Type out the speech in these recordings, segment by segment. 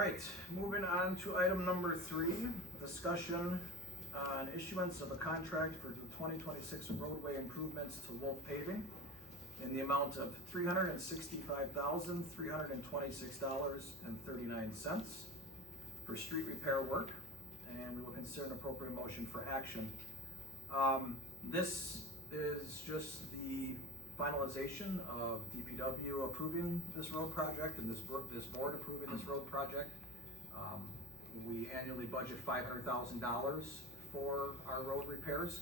right, moving on to item number 3, discussion on issuance of a contract for the 2026 roadway improvements to Wolf Paving in the amount of $365,326.39 for street repair work, and we will consider an appropriate motion for action. This is just the finalization of DPW approving this road project and this board approving this road project. We annually budget $500,000 for our road repairs.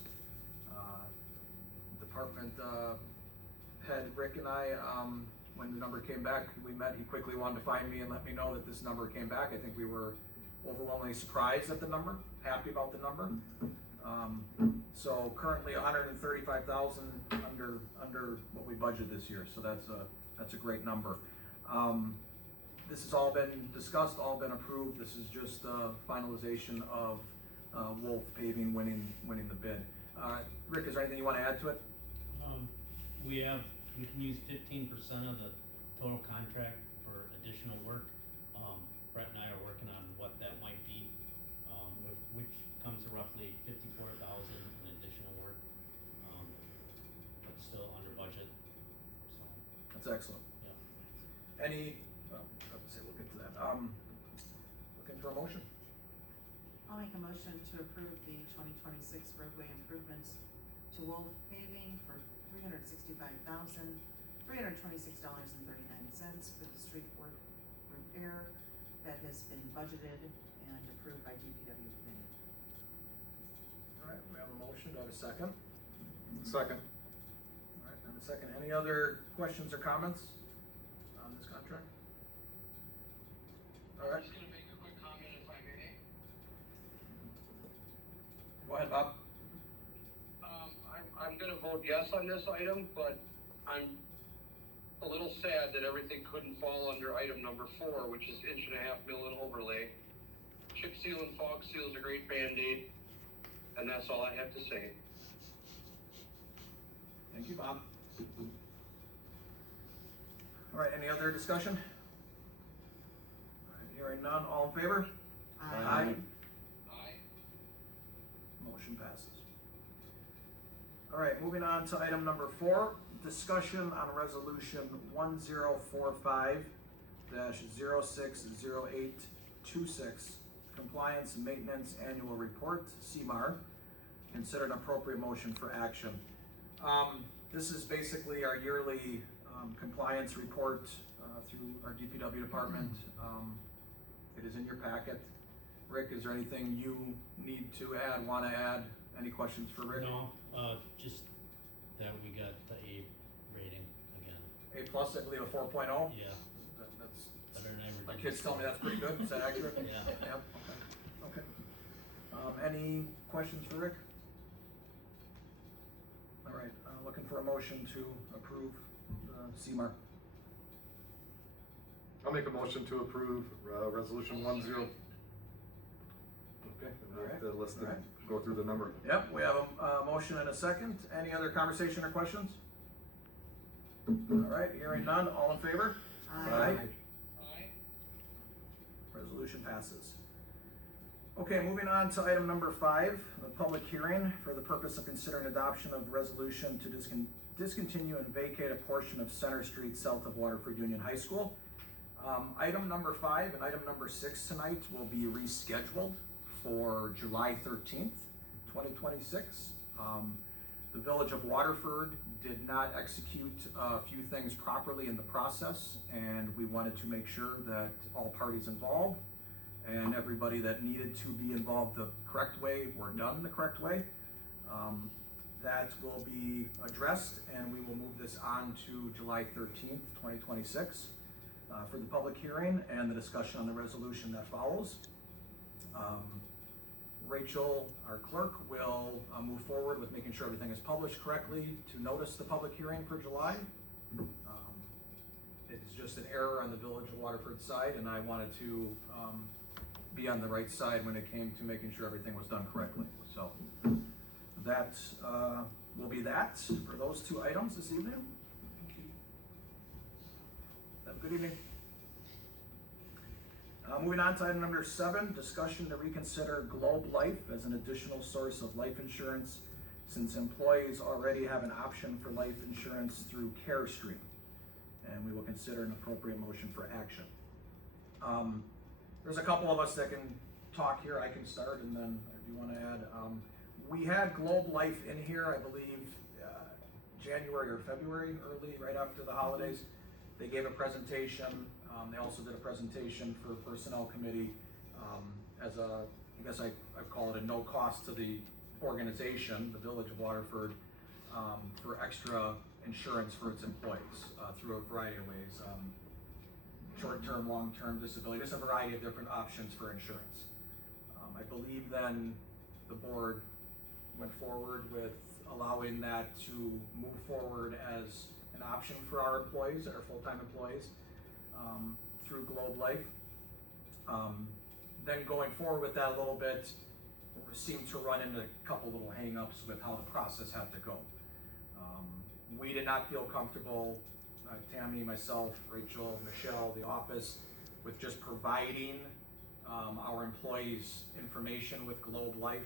Department head Rick and I, when the number came back, we met, he quickly wanted to find me and let me know that this number came back. I think we were overwhelmingly surprised at the number, happy about the number. So currently 135,000 under what we budgeted this year, so that's a great number. This has all been discussed, all been approved. This is just finalization of Wolf Paving winning the bid. Rick, is there anything you want to add to it? We can use 15% of the total contract for additional work. Brett and I are working on what that might be, which comes to roughly $54,000 in additional work, but still under budget. So that's excellent. Yeah. Well, I have to say we'll get to that. Looking for a motion. I'll make a motion to approve the 2026 roadway improvements to Wolf Paving for $365,326.39 for the street work repair that has been budgeted and approved by DPW committee. All right, we have a motion. Do I have a second? Second. All right, I have a second. Any other questions or comments on this contract? All right. I'm just gonna make a quick comment if I may. Go ahead, Bob. I'm gonna vote yes on this item, but I'm a little sad that everything couldn't fall under item number 4, which is 1.5 mill and overlay. Chip seal and fog seal is a great Band-Aid, and that's all I have to say. Thank you, Bob. All right, any other discussion? All right, hearing none, all in favor? Aye. Aye. Motion passes. All right, moving on to item number 4, discussion on resolution 1045-060826, compliance and maintenance annual report, CMAR. Consider an appropriate motion for action. This is basically our yearly compliance report through our DPW department. It is in your packet. Rick, is there anything you need to add, want to add? Any questions for Rick? No, just that we got the A rating again. A+, I believe a 4.0? Yeah, That's, better than I ever my did. kids tell me that's pretty good. Is that accurate? Yeah. Yep, okay. Any questions for Rick? All right, looking for a motion to approve CMAR. I'll make a motion to approve resolution 10. Okay, and we'll have to list it, go through the number. Yep, we have a motion and a second. Any other conversation or questions? All right, hearing none, all in favor? Aye. Aye. Resolution passes. Okay, moving on to item number 5, the public hearing for the purpose of considering adoption of resolution to discontinue and vacate a portion of Center Street south of Waterford Union High School. Item number 5 and item number 6 tonight will be rescheduled for July 13th, 2026. The Village of Waterford did not execute a few things properly in the process, and we wanted to make sure that all parties involved and everybody that needed to be involved the correct way were done the correct way. That will be addressed, and we will move this on to July 13th, 2026 for the public hearing and the discussion on the resolution that follows. Rachel, our clerk, will move forward with making sure everything is published correctly to notice the public hearing for July. It is just an error on the Village of Waterford side, and I wanted to be on the right side when it came to making sure everything was done correctly. So that will be that for those 2 items this evening. Have a good evening. Moving on to item number 7, discussion to reconsider Globe Life as an additional source of life insurance since employees already have an option for life insurance through Carestream. And we will consider an appropriate motion for action. There's a couple of us that can talk here. I can start, and then if you want to add. We had Globe Life in here, I believe, January or February, early, right after the holidays. They gave a presentation. They also did a presentation for Personnel Committee as a, I guess I call it a no cost to the organization, the Village of Waterford, for extra insurance for its employees through a variety of ways. Short-term, long-term disability, just a variety of different options for insurance. I believe then the board went forward with allowing that to move forward as an option for our employees, our full-time employees, through Globe Life. Then going forward with that a little bit, we seemed to run into a couple little hang-ups with how the process had to go. We did not feel comfortable, Tammy, myself, Rachel, Michelle, the office, with just providing our employees information with Globe Life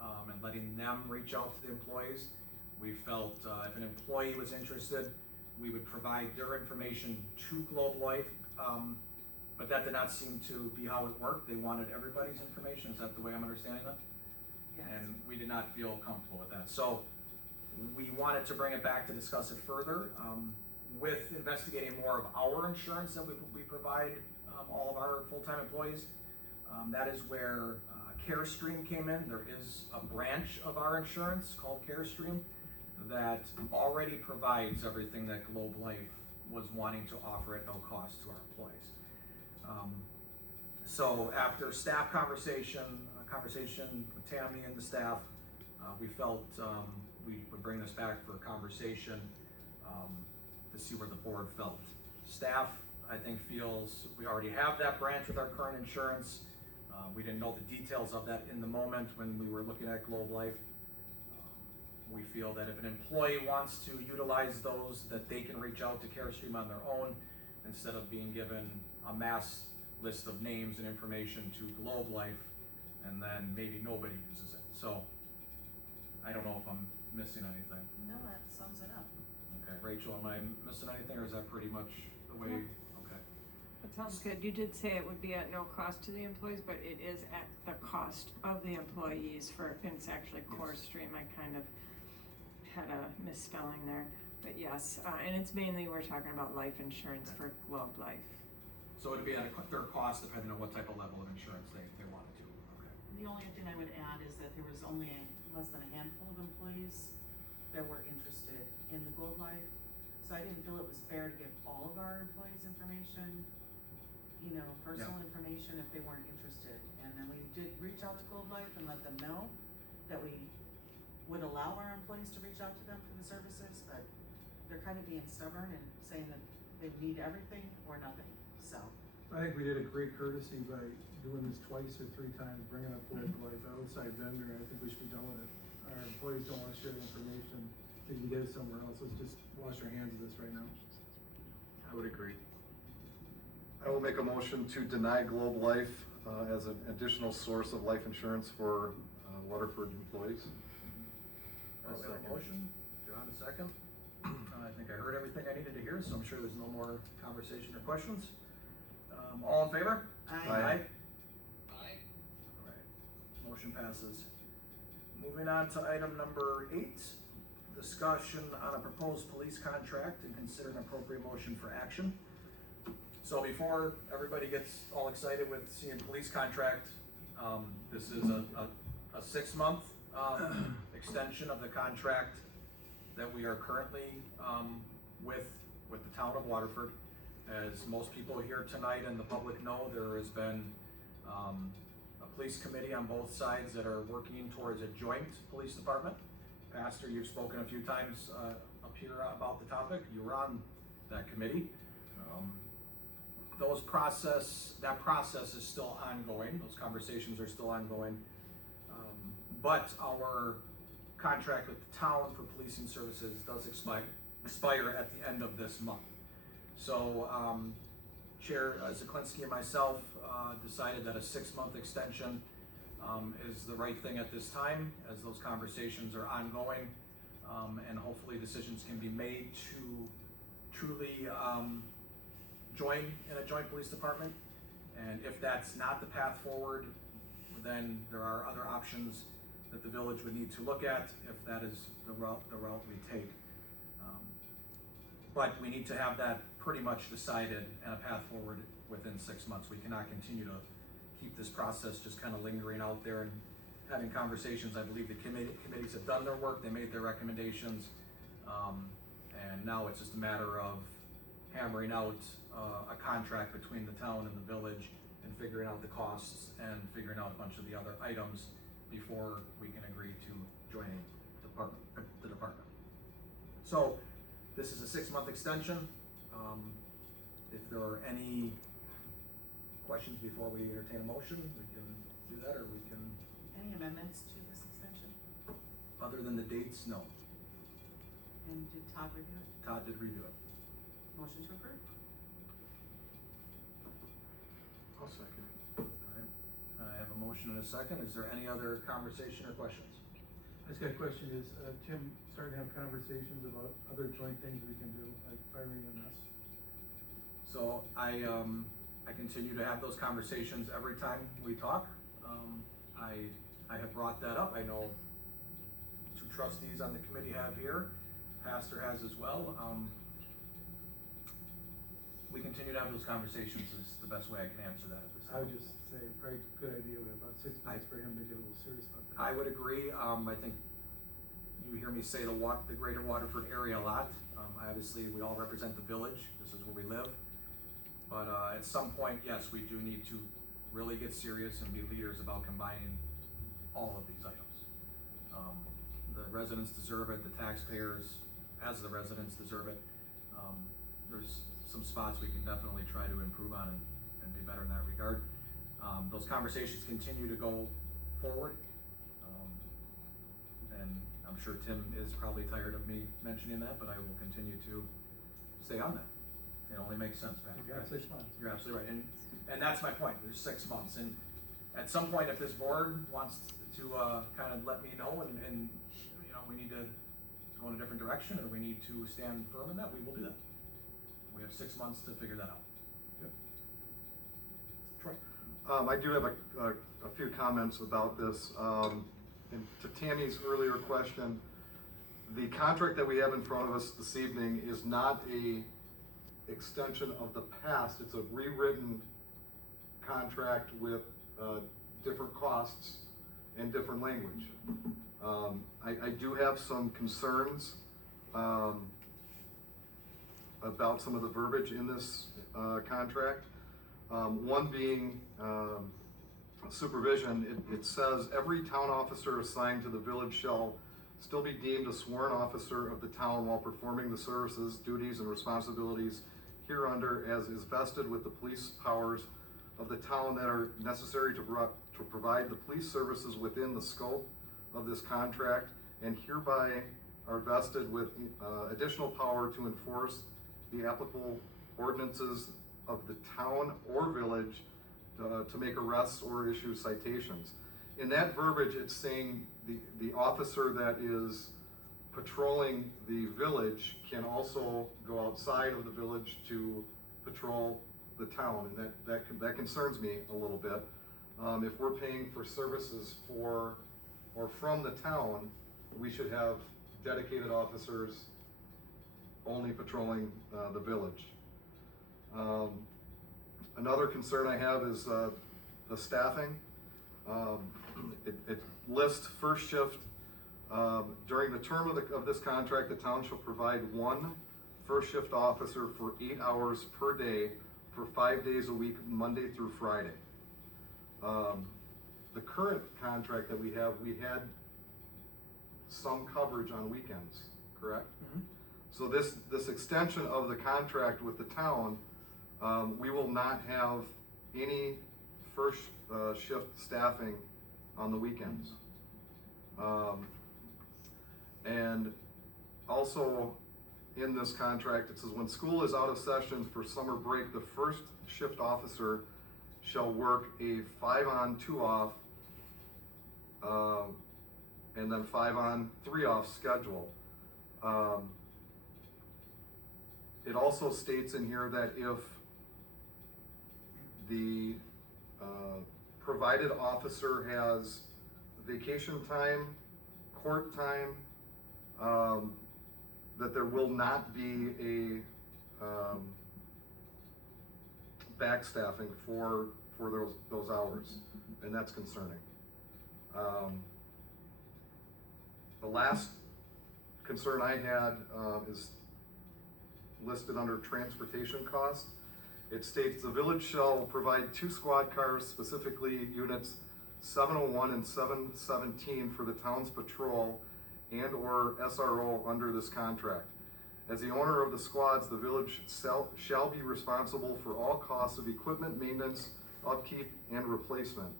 and letting them reach out to the employees. We felt if an employee was interested, we would provide their information to Globe Life, but that did not seem to be how it worked. They wanted everybody's information. Is that the way I'm understanding that? Yes. And we did not feel comfortable with that. So we wanted to bring it back to discuss it further with investigating more of our insurance that we provide all of our full-time employees. That is where Carestream came in. There is a branch of our insurance called Carestream that already provides everything that Globe Life was wanting to offer at no cost to our employees. So after staff conversation with Tammy and the staff, we felt we would bring this back for conversation to see where the board felt. Staff, I think, feels we already have that branch with our current insurance. We didn't know the details of that in the moment when we were looking at Globe Life. We feel that if an employee wants to utilize those, that they can reach out to Carestream on their own instead of being given a mass list of names and information to Globe Life, and then maybe nobody uses it. So I don't know if I'm missing anything. No, that sums it up. Okay, Rachel, am I missing anything, or is that pretty much the way? Okay. That sounds good. You did say it would be at no cost to the employees, but it is at the cost of the employees for, and it's actually Carestream. I kind of had a misspelling there, but yes, and it's mainly, we're talking about life insurance for Globe Life. So it'd be at their cost depending on what type of level of insurance they wanted to. Okay. The only thing I would add is that there was only less than a handful of employees that were interested in the Globe Life. So I didn't feel it was fair to give all of our employees information, personal information, if they weren't interested. And then we did reach out to Globe Life and let them know that we would allow our employees to reach out to them for the services, but they're kind of being stubborn and saying that they need everything or nothing, so. I think we did a great courtesy by doing this twice or 3 times, bringing up Globe Life outside vendor. I think we should be done with it. Our employees don't want to share the information. They can get it somewhere else. Let's just wash our hands of this right now. I would agree. I will make a motion to deny Globe Life as an additional source of life insurance for Waterford employees. We have a motion. John, a second. I think I heard everything I needed to hear, so I'm sure there's no more conversation or questions. All in favor? Aye. Aye. All right. Motion passes. Moving on to item number 8, discussion on a proposed police contract and consider an appropriate motion for action. So before everybody gets all excited with seeing police contract, this is a 6-month extension of the contract that we are currently with the town of Waterford. As most people here tonight and the public know, there has been a police committee on both sides that are working towards a joint police department. Pastor, you've spoken a few times up here about the topic. You were on that committee. That process is still ongoing. Those conversations are still ongoing. But our contract with the town for policing services does expire at the end of this month. So Chair Zaklinski and myself decided that a 6-month extension is the right thing at this time, as those conversations are ongoing, and hopefully decisions can be made to truly join in a joint police department. And if that's not the path forward, then there are other options that the village would need to look at if that is the route we take. But we need to have that pretty much decided and a path forward within 6 months. We cannot continue to keep this process just kind of lingering out there and having conversations. I believe the committees have done their work, they made their recommendations, and now it's just a matter of hammering out a contract between the town and the village and figuring out the costs and figuring out a bunch of the other items before we can agree to joining the department. So this is a 6-month extension. If there are any questions before we entertain a motion, we can do that, or we can, Any amendments to this extension? other than the dates, no. And did Todd review it? Todd did review it. Motion to approve? I'll second. All right. I have a motion and a second. Is there any other conversation or questions? I just got a question, is Tim starting to have conversations about other joint things we can do, like firing EMS? So I continue to have those conversations every time we talk. I have brought that up. I know 2 trustees on the committee have here, pastor has as well. We continue to have those conversations is the best way I can answer that at this I time. would just say, probably a good idea, with about 6 months for him to get a little serious about that. I would agree. I think you hear me say the greater Waterford area a lot. Obviously, we all represent the village. This is where we live. But at some point, yes, we do need to really get serious and be leaders about combining all of these items. The residents deserve it, the taxpayers, as the residents, deserve it. There's some spots we can definitely try to improve on and be better in that regard. Those conversations continue to go forward. And I'm sure Tim is probably tired of me mentioning that, but I will continue to stay on that. It only makes sense, Pat. You got 6 months. You're absolutely right, and that's my point. There's 6 months, and at some point, if this board wants to kind of let me know, and you know, we need to go in a different direction, or we need to stand firm in that, we will do that. We have 6 months to figure that out. Yep. Troy. I do have a few comments about this. And to Tammy's earlier question, the contract that we have in front of us this evening is not a extension of the past. It's a rewritten contract with different costs and different language. I do have some concerns about some of the verbiage in this contract. One being supervision. It says every town officer assigned to the village shall still be deemed a sworn officer of the town while performing the services, duties, and responsibilities hereunder as is vested with the police powers of the town that are necessary to provide the police services within the scope of this contract, and hereby are vested with additional power to enforce the applicable ordinances of the town or village to make arrests or issue citations. In that verbiage, it's saying the officer that is patrolling the village can also go outside of the village to patrol the town, and that concerns me a little bit. If we're paying for services for or from the town, we should have dedicated officers only patrolling the village. Another concern I have is the staffing. It lists first shift. During the term of this contract, the town shall provide 1 first shift officer for 8 hours per day for 5 days a week, Monday through Friday. The current contract that we had some coverage on weekends, correct? Mm-hmm. So this extension of the contract with the town, we will not have any first shift staffing on the weekends. And also in this contract, it says when school is out of session for summer break, the first shift officer shall work a 5 on, 2 off, and then 5 on, 3 off schedule. It also states in here that if the provided officer has vacation time, court time, that there will not be a backstaffing for those hours, and that's concerning. The last concern I had is listed under transportation cost. It states the village shall provide 2 squad cars, specifically units 701 and 717 for the town's patrol and or SRO under this contract. As the owner of the squads, the village shall be responsible for all costs of equipment maintenance, upkeep, and replacement.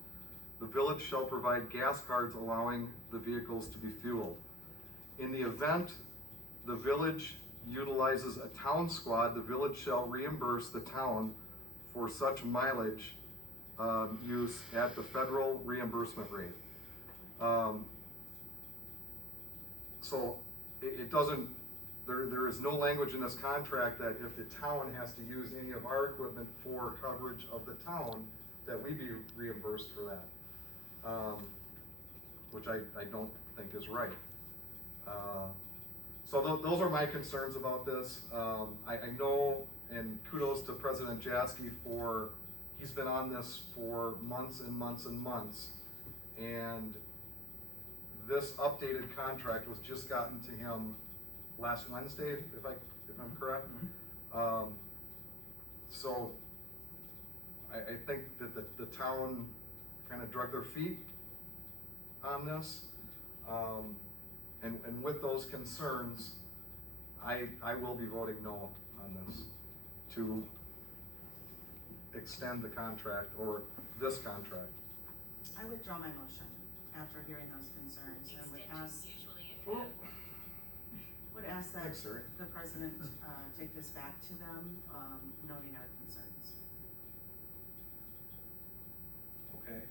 The village shall provide gas cards allowing the vehicles to be fueled. In the event the village utilizes a town squad, the village shall reimburse the town for such mileage use at the federal reimbursement rate. So it doesn't, there is no language in this contract that if the town has to use any of our equipment for coverage of the town, that we be reimbursed for that, which I don't think is right. So those are my concerns about this. I know, and kudos to President Jaski for, he's been on this for months and months and months. And this updated contract was just gotten to him last Wednesday, if I'm correct. Mm-hmm. So I think that the town kind of drug their feet on this. And with those concerns, I will be voting no on this to extend the contract or this contract. I withdraw my motion after hearing those concerns and would ask that Thanks, Siri. the president take this back to them, noting our concerns. Okay,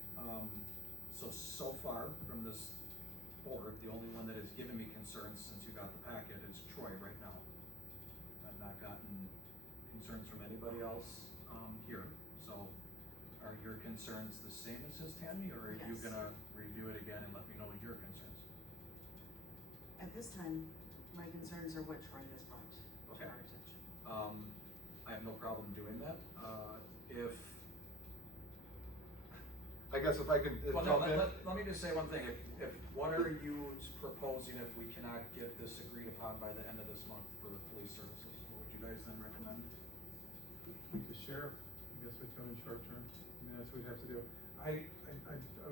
so far from this board, the only one that has given me concerns since you got the packet is Troy right now. I've not gotten concerns from anybody else here. So are your concerns the same as his, Tammy, or are you Yes. gonna review it again and let me know your concerns? At this time, my concerns are what Troy has brought to Okay. our attention. I have no problem doing that. I guess if I could Well, no, jump in. let me just say one thing. If what are you proposing if we cannot get this agreed upon by the end of this month for police services? What would you guys then recommend? The sheriff, I guess, would come in short term. I mean, that's what we'd have to do. I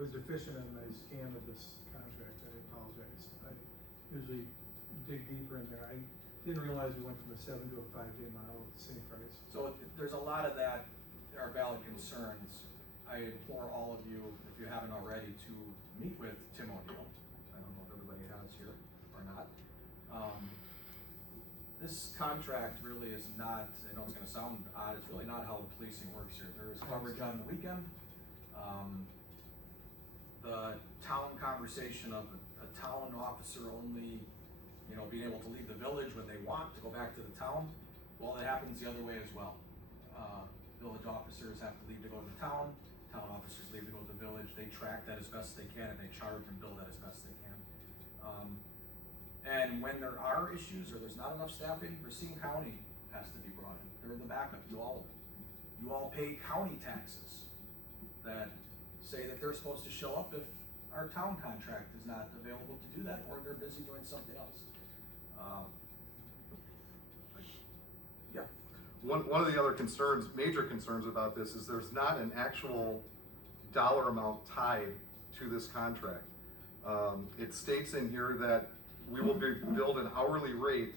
was deficient in my scan of this contract. I apologize. I usually dig deeper in there. I didn't realize we went from a 7 to a 5-day model at the same price. So there's a lot of that are valid concerns. I implore all of you, if you haven't already, to meet with Tim O'Neill. I don't know if everybody has here or not. This contract really is not, I know it's gonna sound odd, it's really not how the policing works here. There is coverage on the weekend. The town conversation of a town officer only, being able to leave the village when they want to go back to the town, well, it happens the other way as well. Village officers have to leave to go to the town officers leave to go to the village, they track that as best they can, and they charge and bill that as best they can. And when there are issues or there's not enough staffing, Racine County has to be brought in. They're the backup to all of it. You all pay county taxes that say that they're supposed to show up if our town contract is not available to do that, or they're busy doing something else. Yeah. One of the other concerns, major concerns about this is there's not an actual dollar amount tied to this contract. It states in here that we will be billed an hourly rate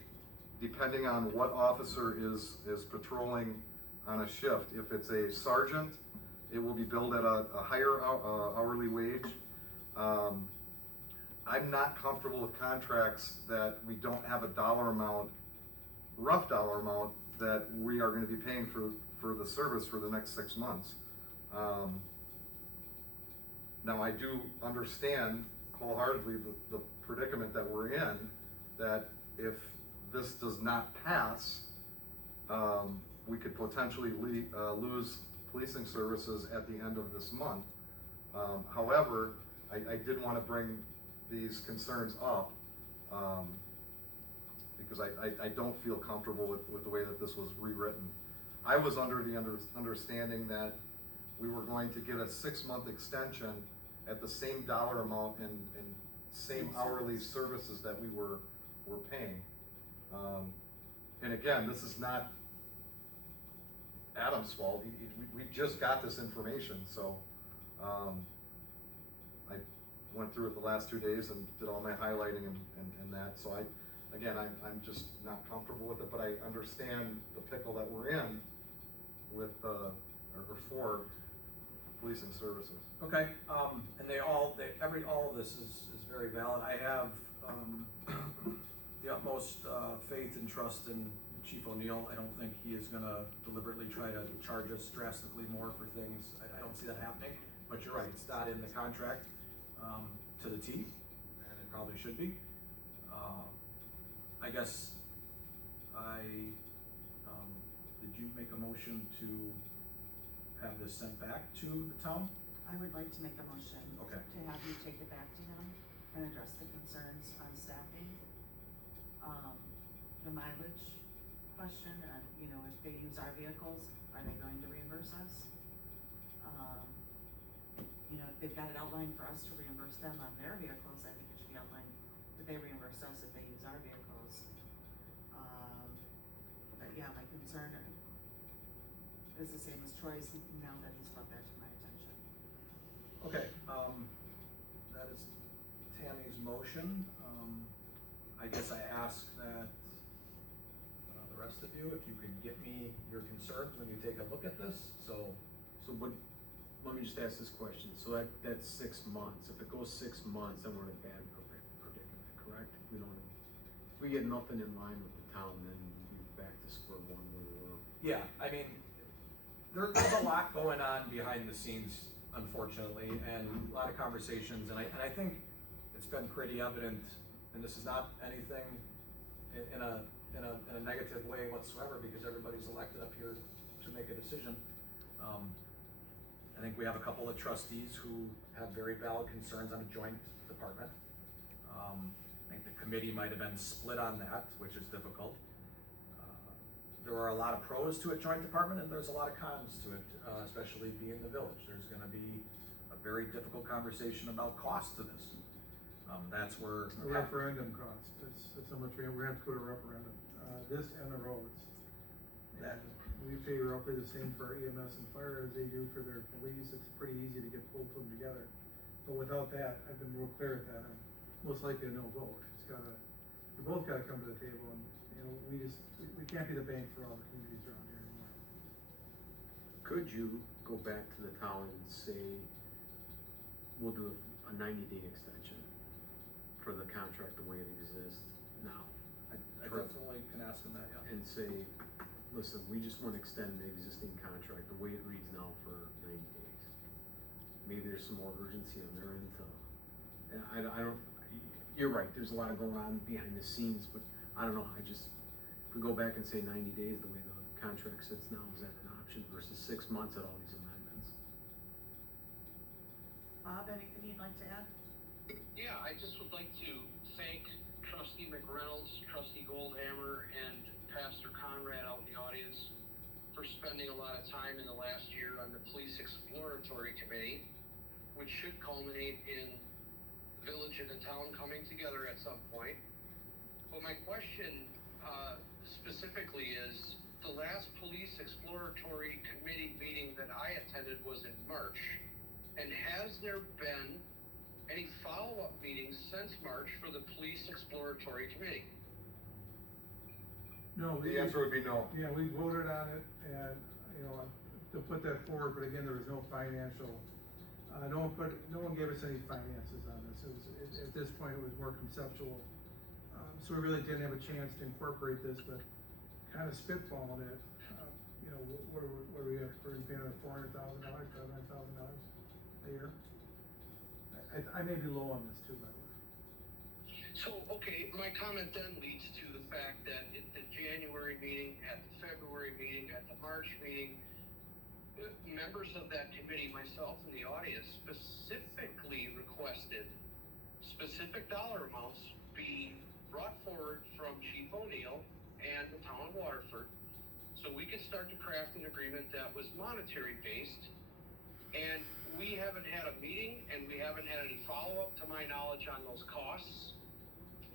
depending on what officer is patrolling on a shift. If it's a sergeant, it will be billed at a higher hourly wage. I'm not comfortable with contracts that we don't have a dollar amount, rough dollar amount, that we are going to be paying for the service for the next 6 months. Now, I do understand wholeheartedly the predicament that we're in, that if this does not pass, we could potentially lose policing services at the end of this month. However, I did want to bring these concerns up, because I don't feel comfortable with the way that this was rewritten. I was under the understanding that we were going to get a 6-month extension at the same dollar amount and same hourly services that we were paying. And again, this is not Adam's fault. We just got this information, so I went through it the last 2 days and did all my highlighting and that. So I'm just not comfortable with it, but I understand the pickle that we're in with or for policing services. Okay, and all of this is very valid. I have the utmost faith and trust in Chief O'Neill. I don't think he is gonna deliberately try to charge us drastically more for things. I don't see that happening, but you're right, it's not in the contract to the T, and it probably should be. I guess did you make a motion to have this sent back to the town? I would like to make a motion. Okay. To have you take it back to him and address the concerns on staffing. The mileage question, if they use our vehicles, are they going to reimburse us? If they've got it outlined for us to reimburse them on their vehicles, I think it should be outlined that they reimburse us if they use our vehicles. But yeah, my concern is the same as Troy's now that he's brought that to my attention. Okay, that is Tammy's motion. I guess I ask that the rest of you, if you could get me your concerns when you take a look at this, so let me just ask this question. So that's 6 months. If it goes 6 months, then we're in a bad predicament, correct? If we get nothing in line with the town, then we're back to square one where we were. yeah, I mean, there's a lot going on behind the scenes, unfortunately, and a lot of conversations, and I think it's been pretty evident, and this is not anything in a negative way whatsoever, because everybody's elected up here to make a decision. I think we have a couple of trustees who have very valid concerns on a joint department. I think the committee might have been split on that, which is difficult. There are a lot of pros to a joint department, and there's a lot of cons to it, especially being the village. There's gonna be a very difficult conversation about cost to this. That's where. A referendum cost, that's how much we have to go to referendum, this and the roads. That- We pay roughly the same for EMS and fire as they do for their police. It's pretty easy to get both of them together. But without that, I've been real clear at that, I'm most likely a no vote. We both gotta come to the table, and, we can't be the bank for all the communities around here anymore. Could you go back to the town and say, we'll do a 90-day extension for the contract the way it exists now? I definitely can ask them that, yeah. And say, listen, we just want to extend the existing contract the way it reads now for 90 days. Maybe there's some more urgency on their end and I don't, you're right, there's a lot of going on behind the scenes, but I don't know, if we go back and say 90 days the way the contract sits now, is that an option versus 6 months at all these amendments? Bob, anything you'd like to add? Yeah, I just would like to thank Trustee McReynolds, Trustee Goldhammer, and Pastor Conrad out in the audience for spending a lot of time in the last year on the Police Exploratory Committee, which should culminate in village and the town coming together at some point. But my question specifically is, the last Police Exploratory Committee meeting that I attended was in March, and has there been any follow-up meetings since March for the Police Exploratory Committee? No, The answer would be no. Yeah, we voted on it and, to put that forward, but again, there was no financial, no one gave us any finances on this. At this point, it was more conceptual. So we really didn't have a chance to incorporate this, but kind of spitballing it. you know, what do we have, we're paying $400,000, $500,000 a year? I may be low on this too, by the way. So, okay, my comment then leads to the fact that at the January meeting, at the February meeting, at the March meeting, members of that committee, myself and the audience, specifically requested specific dollar amounts be brought forward from Chief O'Neill and the town of Waterford, so we could start to craft an agreement that was monetary based. And we haven't had a meeting, and we haven't had any follow-up to my knowledge on those costs.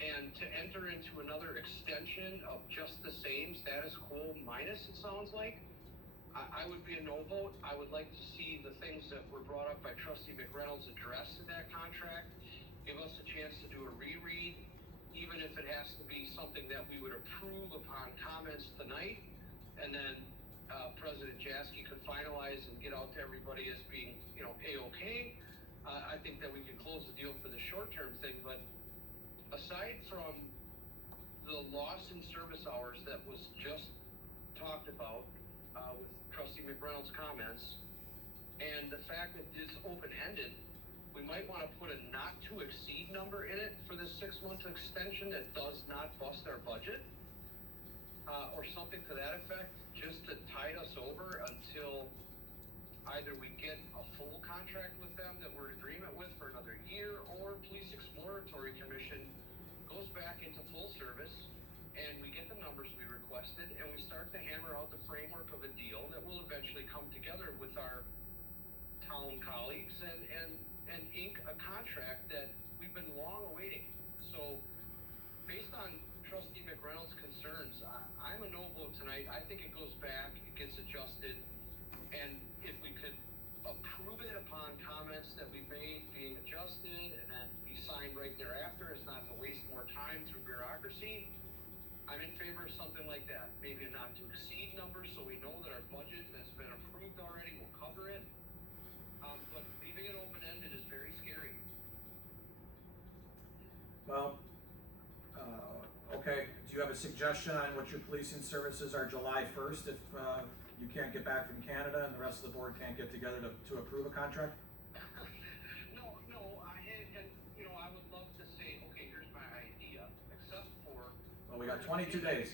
And to enter into another extension of just the same status quo minus, it sounds like, I would be a no vote. I would like to see the things that were brought up by Trustee McReynolds addressed in that contract. Give us a chance to do a reread, even if it has to be something that we would approve upon comments tonight. And then President Jaskey could finalize and get out to everybody as being, you know, A-okay. I think that we could close the deal for the short-term thing, but aside from the loss in service hours that was just talked about with Trustee McReynolds' comments, and the fact that it's open-ended, we might want to put a not-to-exceed number in it for this 6-month extension that does not bust our budget, or something to that effect, just to tide us over until either we get a full contract with them that we're in agreement with for another year, or Police Exploratory Commission goes back into full service and we get the numbers we requested and we start to hammer out the framework of a deal that will eventually come together with our town colleagues and ink a contract that we've been long awaiting. So based on Trustee McReynolds' concerns, I'm a no vote tonight. I think it goes back, it gets adjusted, and if we could approve it upon comments that we made being adjusted and then be signed right thereafter, as not to waste more time through bureaucracy, I'm in favor of something like that. Maybe a not to exceed number so we know that our budget that's been approved already will cover it. But leaving it open-ended is very scary. Well, okay, do you have a suggestion on what your policing services are July 1st if you can't get back from Canada and the rest of the board can't get together to approve a contract? No, and you know, I would love to say, okay, here's my idea, except for. Well, we got 22 days.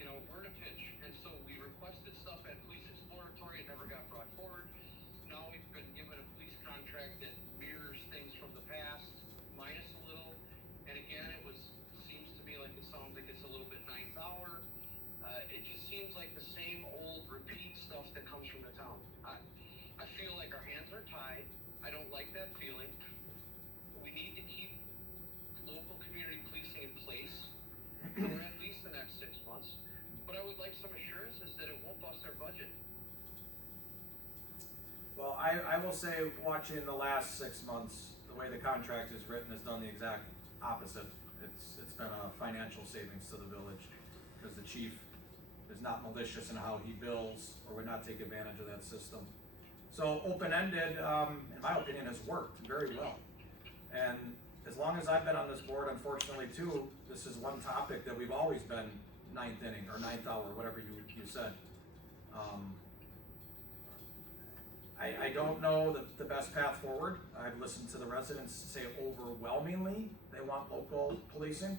You know, we're in a pinch, and so we requested stuff at Police Exploratory, it never got brought forward. Now we've been given a police contract that mirrors things from the past, minus a little, and again, seems to me like it sounds like it's a little bit ninth hour. It just seems like the same old repeat stuff that comes from the town. I feel like our hands are tied. I don't like that feeling. We need to keep local community policing in place for at least the next 6 months. But I would like some assurances that it won't bust our budget. Well, I will say, watching the last 6 months, the way the contract is written has done the exact opposite. It's been a financial savings to the village because the chief is not malicious in how he bills or would not take advantage of that system. So open-ended, in my opinion, has worked very well. And as long as I've been on this board, unfortunately too, this is one topic that we've always been ninth inning or ninth hour, whatever you said. I don't know the best path forward. I've listened to the residents say overwhelmingly they want local policing.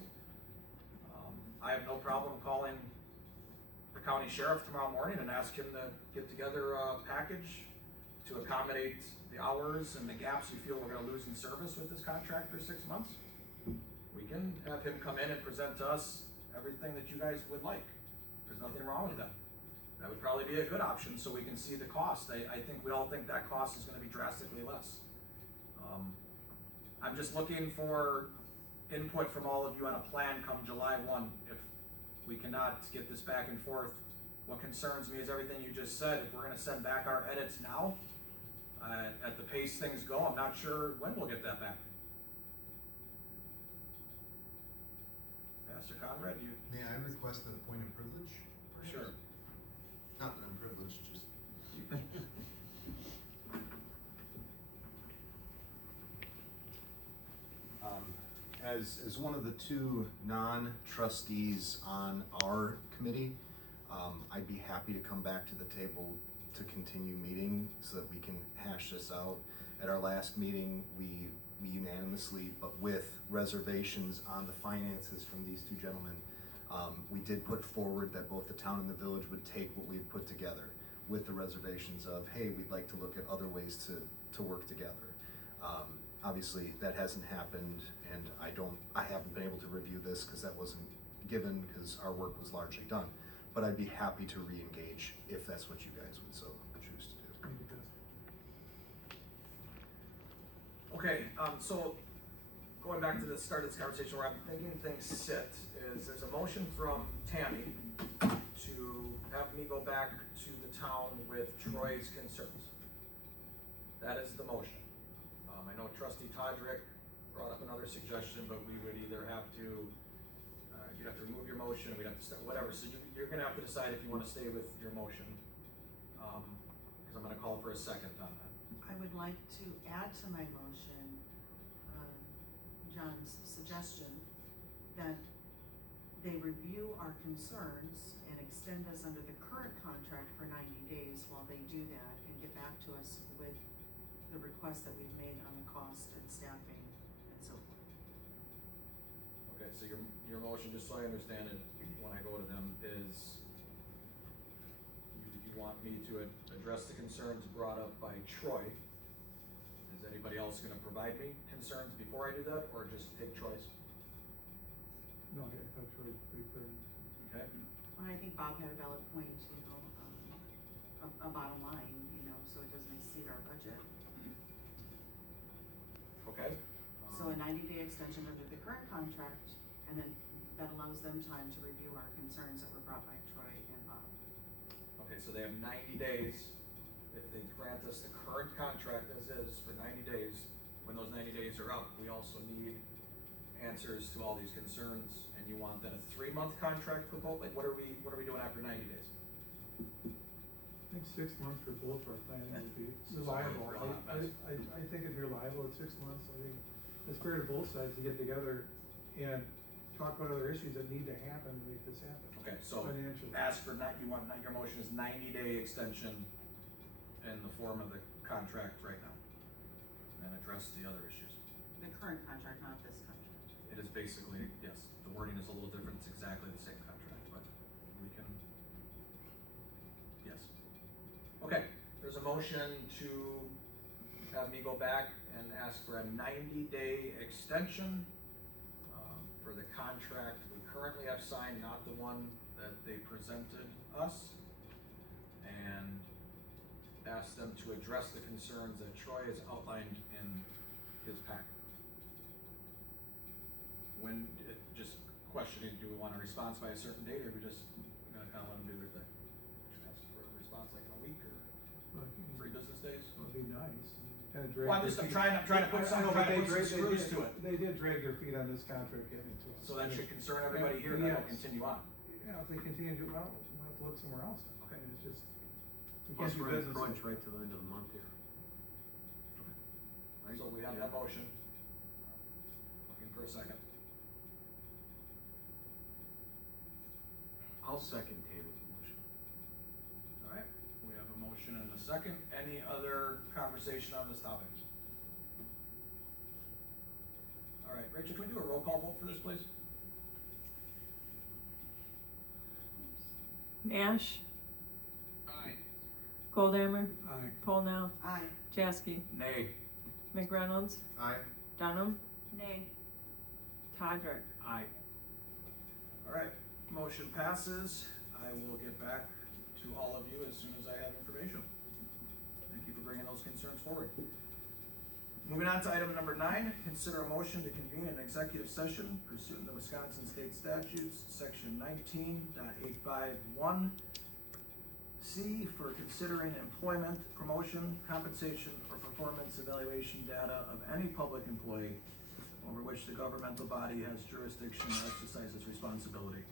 I have no problem calling the county sheriff tomorrow morning and ask him to get together a package to accommodate the hours and the gaps you feel we're gonna lose in service with this contract for 6 months. We can have him come in and present to us everything that you guys would like. There's nothing wrong with that. That would probably be a good option so we can see the cost. I think we all think that cost is gonna be drastically less. I'm just looking for input from all of you on a plan come July 1. If we cannot get this back and forth, what concerns me is everything you just said. If we're gonna send back our edits now, at the pace things go, I'm not sure when we'll get that back. Pastor Conrad, you? May I request a point of privilege? Sure. Not that I'm privileged, just. As one of the two non-trustees on our committee, I'd be happy to come back to the table to continue meeting so that we can hash this out. At our last meeting, we unanimously, but with reservations on the finances from these two gentlemen, we did put forward that both the town and the village would take what we had put together with the reservations of, hey, we'd like to look at other ways to work together. Obviously, that hasn't happened, and I haven't been able to review this because that wasn't given because our work was largely done. But I'd be happy to re-engage if that's what you guys would so choose to do. Maybe does. Okay, so going back to the start of this conversation where I'm thinking things sit, is there's a motion from Tammy to have me go back to the town with Troy's concerns. That is the motion. I know trustee Todrick brought up another suggestion, but we would either have to, you'd have to remove your motion, we'd have to start, whatever, so you're gonna have to decide if you wanna stay with your motion. Cause I'm gonna call for a second on that. I would like to add to my motion, John's suggestion that they review our concerns and extend us under the current contract for 90 days while they do that and get back to us with the request that we've made on the cost and staffing and so forth. Okay, so your motion, just so I understand it, when I go to them, is you want me to address the concerns brought up by Troy. Is anybody else gonna provide me concerns before I do that, or just take Troy's? No, I thought Troy was pretty clear. Okay, And I think Bob had a valid point, a bottom line, so it doesn't exceed our budget. okay. So a 90-day extension under the current contract, and then that allows them time to review our concerns that were brought by Troy and Bob. Okay, so they have 90 days. If they grant us the current contract as is for 90 days, when those 90 days are up, we also need answers to all these concerns, and you want that a 3-month contract for both? Like, what are we doing after 90 days? I think 6 months for both our planning would be So reliable. we're on that. I think it'd be reliable at 6 months. I think it's fair to both sides to get together and talk about other issues that need to happen to make this happen. Okay, so Financially. ask for your motion is 90-day extension in the form of the contract right now, and address the other issues. The current contract, not this contract. It is basically, yes, the wording is a little different, it's exactly the same contract, but we can, yes. Okay, there's a motion to have me go back and ask for a 90-day extension for the contract we currently have signed, not the one that they presented us, and ask them to address the concerns that Troy has outlined in his packet. When, just questioning, do we want a response by a certain date, or we just gonna kinda let them do their thing? Ask for a response like in a week, or But 3 business days? it would be nice. Kind of drag Well, I'm their feet. trying to put some, I think put some screws to it. They did drag their feet on this contract getting to us. So that should concern everybody here, and that'll Yes. continue on. Yeah, if they continue to do well, we'll have to look somewhere else. Okay. It's just, we Plus, can't do we're in business. crunch right to the end of the month here. Right? So we have that motion. Looking for a second. I'll second Tammy's motion. All right, we have a motion and a second. Any other conversation on this topic? All right, Rachel, can we do a roll call vote for this, please? Nash, Aye. Goldhammer, Aye. Polnell, Aye. Jaskey, Nay. McReynolds, Aye. Dunham. Nay. Todrick. Aye. All right, motion passes. I will get back to all of you as soon as I have information. Thank you for bringing those concerns forward. Moving on to item number 9, consider a motion to convene an executive session pursuant to Wisconsin State Statutes, section 19.851C, for considering employment, promotion, compensation, or performance evaluation data of any public employee over which the governmental body has jurisdiction to exercise its responsibility.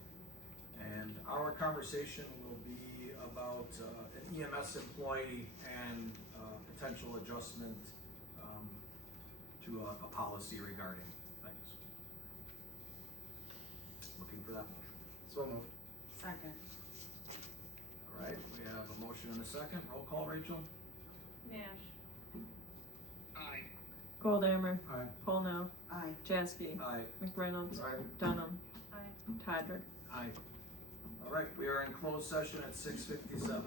And our conversation will be about an EMS employee and potential adjustment to a policy regarding things. Looking for that motion. So moved. Second. right, we have a motion and a second. Roll call, Rachel? Nash. Aye. Goldammer. Aye. Polnow. Aye. Jaskey. Aye. McReynolds. Aye. Dunham. Aye. Todrick. Aye. All right, we are in closed session at 6:57.